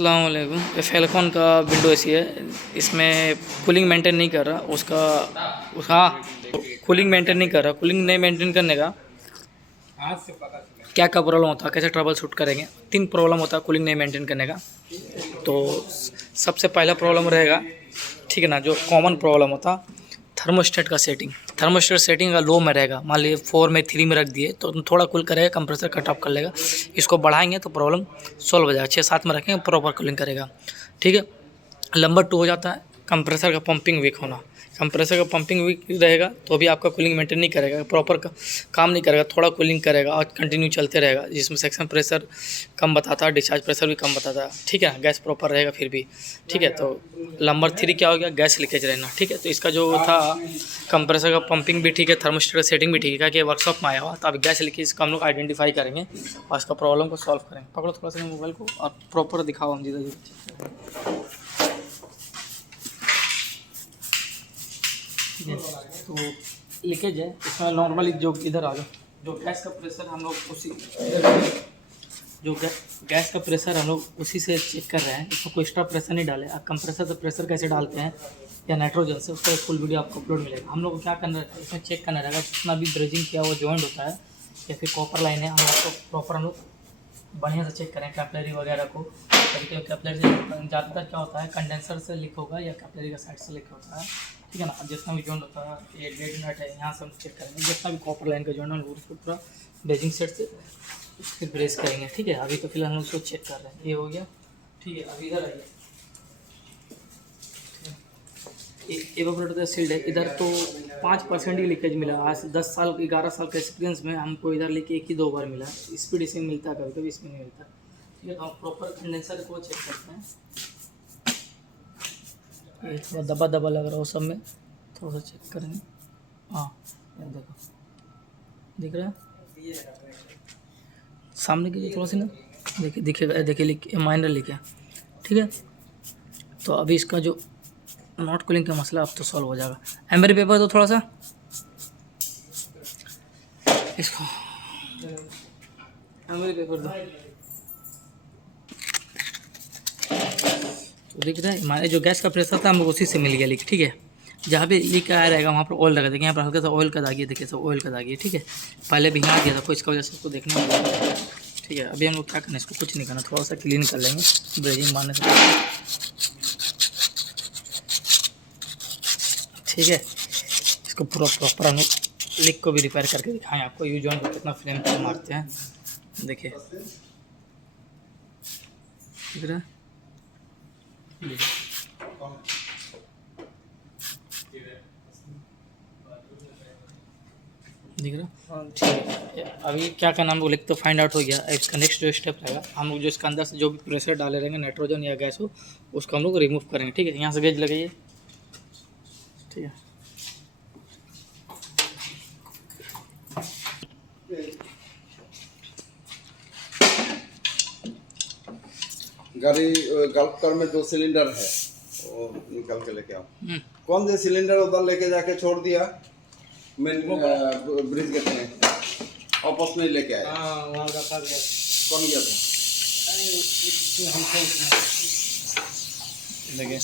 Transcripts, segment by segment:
अस्सलाम वालेकुम। ये फैलकॉन का विंडो एसी है। इसमें कूलिंग मेंटेन नहीं कर रहा उसका कूलिंग मेंटेन नहीं कर रहा। कूलिंग नहीं मेंटेन करने का क्या क्या प्रॉब्लम होता है, कैसे ट्रबल शूट करेंगे। 3 प्रॉब्लम होता है कूलिंग नहीं मेंटेन करने का। तो सबसे पहला प्रॉब्लम रहेगा, ठीक है ना, जो कॉमन प्रॉब्लम होता थर्मोस्टेट का सेटिंग। थर्मोस्टेट सेटिंग का लो में रहेगा, मान लीजिए 4 में 3 में रख दिए तो थोड़ा कूल करेगा, कंप्रेसर कट ऑफ कर लेगा। इसको बढ़ाएंगे तो प्रॉब्लम सॉल्व हो जाएगा। 6-7 में रखेंगे प्रॉपर कूलिंग करेगा, ठीक है। नंबर 2 हो जाता है कंप्रेसर का पंपिंग वीक होना। कंप्रेसर का पंपिंग वीक रहेगा तो भी आपका कूलिंग मेंटेन नहीं करेगा, प्रॉपर काम नहीं करेगा, थोड़ा कूलिंग करेगा और कंटिन्यू चलते रहेगा, जिसमें सेक्शन प्रेशर कम बताता है, डिस्चार्ज प्रेशर भी कम बताता है, ठीक है। गैस प्रॉपर रहेगा फिर भी, ठीक है। तो नंबर 3 क्या हो गया, गैस लीकेज रहना, ठीक है। तो इसका जो था कंप्रेसर का पंपिंग भी ठीक है, थर्मोस्टेट का सेटिंग भी ठीक है, क्या कि वर्कशॉप में आया हुआ। तो अब गैस लीकेज को हम लोग आइडेंटिफाई करेंगे और इसका प्रॉब्लम को सॉल्व करेंगे। पकड़ो थोड़ा सा मोबाइल को और प्रॉपर दिखाओ हम जिधर। तो लीकेज है इसमें नॉर्मली, जो इधर आ जाओ, जो गैस का प्रेशर हम लोग उसी जो गैस का प्रेशर हम लोग उसी से चेक कर रहे हैं। इसमें कोई एक्स्ट्रा प्रेशर नहीं डाले। आप कंप्रेसर से प्रेशर कैसे डालते हैं या नाइट्रोजन से, उसका एक फुल वीडियो आपको अपलोड मिलेगा। हम लोग को क्या करना रहता है, इसमें चेक करना रहेगा जितना भी ब्रेजिंग किया वो जॉइंट होता है या फिर कॉपर लाइन है, हम लोग को प्रॉपर हम लोग बढ़िया से चेक करें कैपिलरी वगैरह को। कभी कैपिलरी ज़्यादातर क्या होता है, कंडेंसर से लीक होगा या कैपिलरी का साइड से लीक होता है, ठीक है ना। जितना भी जॉइंट होता है, ये डेड नट है, यहाँ से हम चेक करेंगे। जितना भी कॉपर लाइन का जॉइंट है उसको पूरा ब्रेजिंग सेट से फिर ब्रेस करेंगे, ठीक है। अभी तो फिलहाल हम उसको चेक कर रहे हैं, ये हो गया, ठीक है। अभी इधर आइए, एवापोरेटर सील्ड है इधर, तो 5% ही लीकेज मिला। आज 10 साल 11 साल का एक्सपीरियंस में हमको इधर लीक 1 ही 2 बार मिला। स्पीड इसमें मिलता है, कभी कभी इसमें नहीं मिलता, ठीक है। हम प्रॉपर कंडेंसर को चेक करते हैं। ये थोड़ा दबा दबा लग रहा है, सब में थोड़ा सा चेक करेंगे। हाँ देखो, दिख रहा है सामने की थोड़ा सी ना, देखिए दिखेगा, देखिए लीक, माइनर लीक है, ठीक है। तो अभी इसका जो नॉट कूलिंग का मसला अब तो सॉल्व हो जाएगा। एम्बरी पेपर दो थोड़ा सा इसको, एम्बरी पेपर दो। तो दिख रहा है हमारे जो गैस का प्रेशर था हम उसी से मिल गया लीक, ठीक है। जहाँ भी लीक आया रहेगा वहाँ पर ऑयल लगा देंगे। यहाँ पर हल्का सा ऑयल का दागी, देखिए सब ऑयल का दागी है, ठीक है। पहले भी यहाँ दिया था कोई, इसका वजह से इसको देखना होगा, ठीक है। अभी हम लोग क्या करना है, इसको कुछ नहीं करना, थोड़ा सा क्लीन कर लेंगे ब्रेजिंग मारने से, ठीक है। इसको पूरा प्रॉपर हम लोग लीक को भी रिपेयर करके दिखाएं आपको, यू जॉइंट को कितना फ्लेम पर मारते हैं, देखिए दिख रहा है, दिख रहा, ठीक है। अभी क्या करना, हम लोग लिख तो फाइंड आउट हो गया। इसका नेक्स्ट जो स्टेप रहेगा, हम लोग जो इसके अंदर से जो भी प्रेशर डाले रहेंगे, नाइट्रोजन या गैस हो, उसको हम लोग रिमूव करेंगे, ठीक है। यहाँ से गेज लगाइए, ठीक है। गाड़ी गल्फ कार में 2 सिलेंडर है, वो निकल के लेके आओ। कौन से सिलेंडर उधर लेके जाके छोड़ दिया मेन ब्रिज के में, वापस नहीं लेके आया। वहाँ रखा गया। कौन गया था? देखिए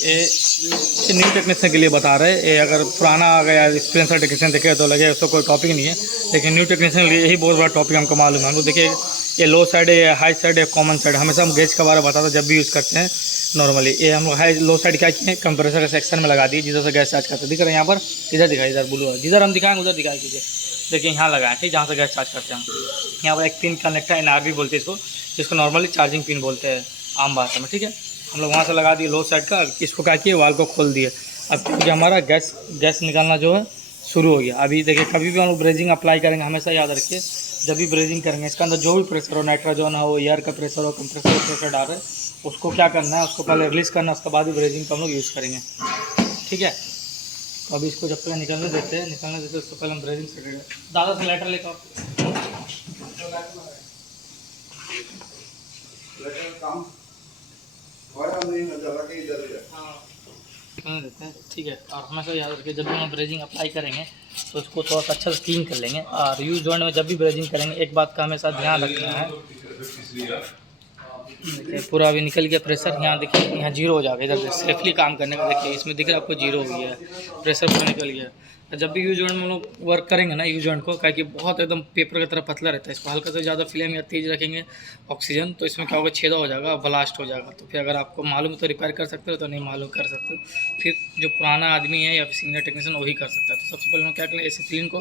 ये न्यू टेक्नीशियन के लिए बता रहे हैं। ये अगर पुराना आ गया एक्सपीरियंस टेक्नीशियन देखे तो लगे उसको कोई टॉपिक नहीं है, लेकिन न्यू टेक्नीशियन के लिए यही बहुत बड़ा टॉपिक हमको मालूम है। हम लोग देखिए, ये लो साइड है, ये हाई साइड है, कॉमन साइड। हमेशा हम गेज के बारे में बताते जब भी यूज़ करते हैं नॉर्मली। ये हम लोग हाई लो साइड क्या किए, कंप्रेसर के सेक्शन में लगा दिए, जिधर से गैस चार्ज करते हैं। दिख रहा है यहाँ पर, इधर दिखाई, इधर ब्लू है, जिधर हम दिखाएंगे उधर दिखाई कीजिए। देखिए यहाँ लगाएं, ठीक, जहाँ से गैस चार्ज करते हैं हम। यहाँ पर एक पिन कनेक्ट है, NRB बोलते हैं इसको, जिसको नॉर्मली चार्जिंग पिन बोलते हैं आम भाषा में, ठीक है। हम लोग वहाँ से लगा दिए लो साइड का। इसको क्या किए, वाल को खोल दिए। अब क्योंकि हमारा गैस निकालना जो है शुरू हो गया। अभी देखिए, कभी भी हम लोग ब्रेजिंग अप्लाई करेंगे, हमेशा याद रखिए, जब भी ब्रेजिंग करेंगे इसके अंदर जो भी प्रेशर हो, नाइट्रोजन हो, एयर का प्रेशर हो, कंप्रेसर का प्रेशर डाल रहे हैं, उसको क्या करना है, उसको पहले रिलीज़ करना है, उसके बाद ही ब्रेजिंग को हम लोग यूज़ करेंगे, ठीक है। तो अभी इसको जब तक निकलने देते हैं उसको पहले हम ब्रेजिंग से ज़्यादा से लेटर लेकर निकलने देते हैं, ठीक है। और हमेशा याद रखिए, जब भी हम ब्रेजिंग अप्लाई करेंगे तो इसको थोड़ा सा अच्छा से क्लीन कर लेंगे। और यूज जॉइंट में जब भी ब्रेजिंग करेंगे एक बात का हमेशा ध्यान रखना है, देखिए पूरा अभी निकल गया प्रेशर, यहाँ देखिए यहाँ जीरो हो जाएगा, इधर सेफली काम करने का देखिए इसमें दिख रहा है आपको जीरो हो गया है, प्रेशर पूरा निकल गया। जब भी यूज जॉइंट में हम लोग वर्क करेंगे ना यूज जॉइंट को, क्या कि बहुत एकदम पेपर की तरह पतला रहता है, इसको हल्का से ज़्यादा फ्लेम या तेज़ रखेंगे ऑक्सीजन तो इसमें क्या होगा, छेदा हो जाएगा, ब्लास्ट हो जाएगा। तो फिर अगर आपको मालूम है तो रिपेयर कर सकते हो, तो नहीं मालूम कर सकते हो, फिर जो पुराना आदमी है या फिर सीनियर टेक्नीशियन वही कर सकता है। तो सबसे पहले हम क्या करें, एसिटिलीन को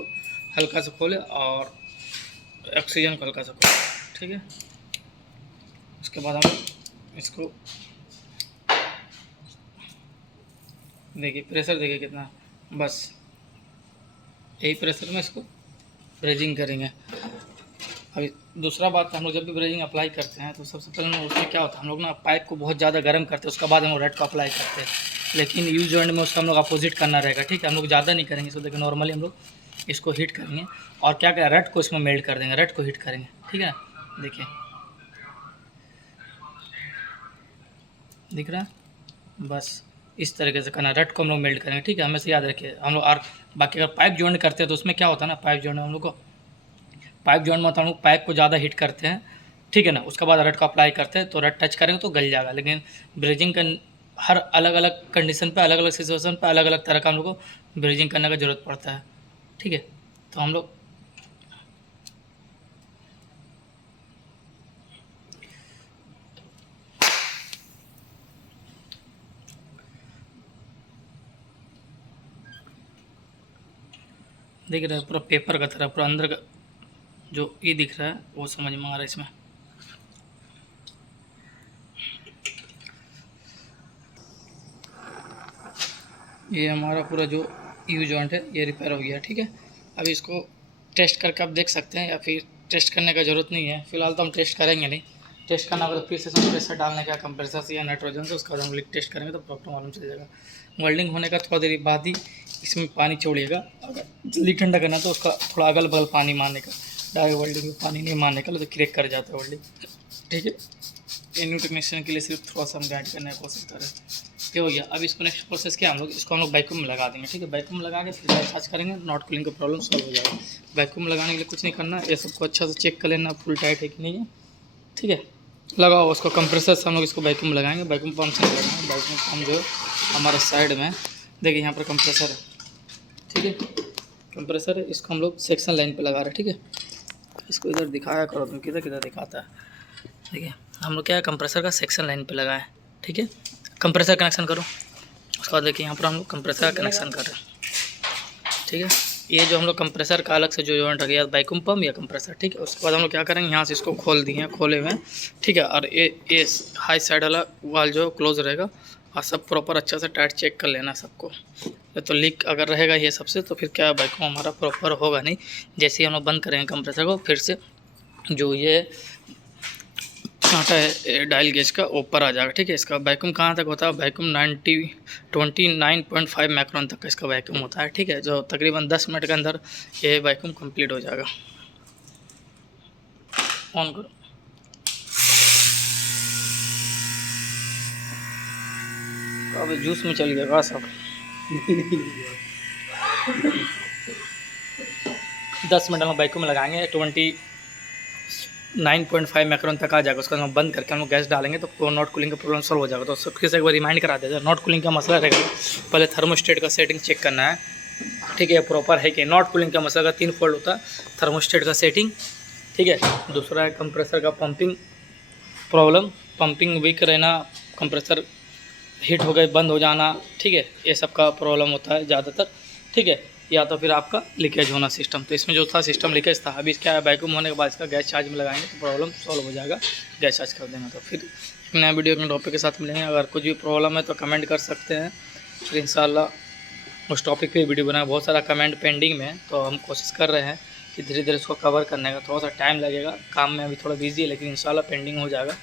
हल्का से खोलें और ऑक्सीजन को हल्का से खोलें, ठीक है। उसके बाद हम इसको देखिए प्रेशर देखिए कितना, बस यही प्रेशर में इसको ब्रेजिंग करेंगे। अभी दूसरा बात, हम लोग जब भी ब्रेजिंग अप्लाई करते हैं तो सबसे पहले उसमें क्या होता है, हम लोग ना पाइप को बहुत ज़्यादा गर्म करते हैं, उसके बाद हम लोग रेड को अप्लाई करते हैं। लेकिन यूज जॉइंट में उसका हम लोग अपोजिट करना रहेगा, ठीक है। हम लोग ज़्यादा नहीं करेंगे इसको, देखिए नॉर्मली हम लोग इसको हीट करेंगे और क्या क्या रेड को इसमें मेल्ट कर देंगे, रेड को हीट करेंगे, ठीक है। देखिए दिख रहा है, बस इस तरीके से करना, रेड को हम लोग मेल्ट करेंगे, ठीक है। हमेशा याद रखिए हम लोग। और बाकी अगर पाइप जॉइंट करते हैं तो उसमें क्या होता है ना, पाइप जॉइंट में हम लोग को, पाइप जॉइंट में तो हम लोग पाइप को ज़्यादा हीट करते हैं, ठीक है ना। उसके बाद रेड को अप्लाई करते हैं तो रेड टच करेंगे तो गल जाएगा। लेकिन ब्रेजिंग का हर अलग अलग कंडीशन पे, अलग अलग सिचुएशन पे अलग अलग तरह का हम लोग को ब्रेजिंग करने का ज़रूरत पड़ता है, ठीक है। तो हम लोग देख रहे हैं पूरा पेपर का तरह, पूरा अंदर का जो ये दिख रहा है वो समझ में आ रहा है इसमें। ये हमारा पूरा जो यू जॉइंट है ये रिपेयर हो गया, ठीक है। अभी इसको टेस्ट करके आप देख सकते हैं, या फिर टेस्ट करने का ज़रूरत नहीं है, फिलहाल तो हम टेस्ट करेंगे नहीं। टेस्ट करना होगा तो फिर से कंप्रेसर डालने का, कंप्रेसर से या नाइट्रोजन से, उसका हम टेस्ट करेंगे तो प्रॉपर मालूम चल जाएगा। वेल्डिंग होने का थोड़ा देर बाद ही इसमें पानी छोड़िएगा, अगर जल्दी ठंडा करना तो उसका थोड़ा अगल बगल पानी मारने का, डायरेक्ट वेल्डिंग में पानी नहीं मारने का, तो क्रैक कर जाता है वेल्डिंग, ठीक है। ये न्यू टेक्नीशियन के लिए सिर्फ थोड़ा सा हम गाइड करने की कोशिश कर रहे हैं। ये हो गया। अब इसको नेक्स्ट प्रोसेस क्या, हम लोग इसको हम लोग वैक्यूम में लगा देंगे, ठीक है। वैक्यूम लगा के फिर चार्ज करेंगे, नॉट कूलिंग का प्रॉब्लम सॉल्व हो जाएगा। वैक्यूम लगाने के लिए कुछ नहीं करना, ये सबको अच्छा से चेक कर लेना फुल टाइट है कि नहीं है, ठीक है। लगाओ उसको, कंप्रेसर से हम लोग इसको वैक्यूम लगाएंगे, वैक्यूम पंप से लगाएंगे। वैक्यूम पंप जो हमारे साइड में देखिए यहाँ पर कंप्रेसर है, ठीक है। कंप्रेसर है, इसको हम लोग सेक्शन लाइन पर लगा रहे हैं, ठीक है। इसको इधर दिखाया करो, तुम किधर किधर दिखाता है, देखिए हम लोग क्या है कंप्रेसर का सेक्शन लाइन पे लगाए, ठीक है। कंप्रेसर कनेक्शन करो, उसके बाद देखिए यहाँ पर हम लोग कंप्रेसर का कनेक्शन कर रहे हैं, ठीक है। ये जो हम लोग कंप्रेसर का अलग से जो जॉइंट रख गया वैक्यूम पंप या कंप्रेसर, ठीक है। उसके बाद हम लोग क्या करेंगे, यहाँ से इसको खोल दिए हैं, खोले हुए हैं, ठीक है। और ये हाई साइड वाला वाल जो क्लोज रहेगा, और सब प्रॉपर अच्छा से टाइट चेक कर लेना सबको। तो लीक अगर रहेगा ये सबसे तो फिर क्या वैक्यूम हमारा प्रॉपर होगा नहीं। जैसे ही हम लोग बंद करेंगे कंप्रेसर को, फिर से जो ये कांटा है डायल गेज का ऊपर आ जाएगा, ठीक है। इसका वैक्यूम कहाँ तक होता है, वैक्यूम 29.5 माइक्रोन तक का इसका वैक्यूम होता है, ठीक है। जो तकरीबन 10 मिनट के अंदर ये वैक्यूम कंप्लीट हो जाएगा। ऑन करो, अभी जूस में चल गया सब 10 मिनट हम वैक्यूम में लगाएंगे, 29.5 माइक्रोन तक आ जाएगा। उसका हम बंद करके हम लोग गैस डालेंगे तो नॉट कूलिंग का प्रॉब्लम सॉल्व हो जाएगा। तो सबके से एक बार रिमाइंड करा देते हैं, नॉट कूलिंग का मसला रहेगा, पहले थर्मोस्टेट का सेटिंग चेक करना है, ठीक है, प्रॉपर है कि। नॉट कूलिंग का मसला का 3 फोल्ड होता है, थर्मोस्टेट का सेटिंग, ठीक है। दूसरा है कंप्रेसर का पंपिंग प्रॉब्लम, पंपिंग वीक रहना, कंप्रेसर हीट हो गए बंद हो जाना, ठीक है। ये सब का प्रॉब्लम होता है ज़्यादातर, ठीक है। या तो फिर आपका लीकेज होना सिस्टम, तो इसमें जो था सिस्टम लीकेज था। अभी इसका वैक्यूम होने के बाद इसका गैस चार्ज में लगाएंगे तो प्रॉब्लम सॉल्व हो जाएगा, गैस चार्ज कर देना। तो फिर एक नया वीडियो के टॉपिक के साथ मिलेंगे। अगर कुछ भी प्रॉब्लम है तो कमेंट कर सकते हैं, फिर इंशाल्लाह उस टॉपिक पे वीडियो बनाए। बहुत सारा कमेंट पेंडिंग में, तो हम कोशिश कर रहे हैं कि धीरे धीरे इसको कवर करने का। थोड़ा सा टाइम लगेगा, काम में अभी थोड़ा बिजी है, लेकिन इंशाल्लाह पेंडिंग हो जाएगा,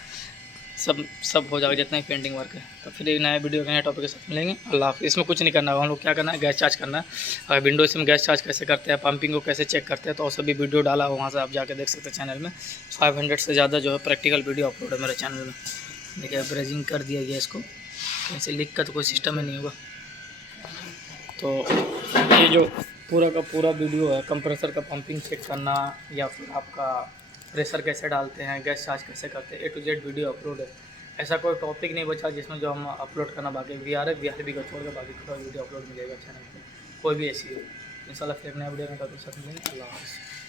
सब हो जाएगा जितना ही पेंडिंग वर्क है। तो फिर एक नया वीडियो के नए टॉपिक के साथ मिलेंगे। अल्लाह हाफ़िज़। इसमें कुछ नहीं करना होगा, हम लोग क्या करना है, गैस चार्ज करना है। अगर विंडोज़ में गैस चार्ज कैसे करते हैं, पंपिंग को कैसे चेक करते हैं, तो सभी वीडियो डाला हो, वहाँ से आप जाके देख सकते हैं चैनल में। 500 से ज़्यादा जो है प्रैक्टिकल वीडियो अपलोड है मेरे चैनल में। देखिए ब्रेजिंग कर दिया गया इसको, ऐसे लीक का तो कोई सिस्टम ही नहीं होगा। तो ये जो पूरा का पूरा वीडियो है, कंप्रेसर का पंपिंग चेक करना या फिर आपका प्रेशर कैसे डालते हैं, गैस चार्ज कैसे करते हैं, A to Z video upload है। ऐसा कोई टॉपिक नहीं बचा जिसमें जो हम अपलोड करना बाकी। VRF को छोड़ के बाकी पूरा वीडियो अपलोड मिलेगा चैनल पर, कोई भी ऐसी हो। इंशाल्लाह फिर नया वीडियो में कल साथ मिलेंगे। अल्लाह हाफ़िज़।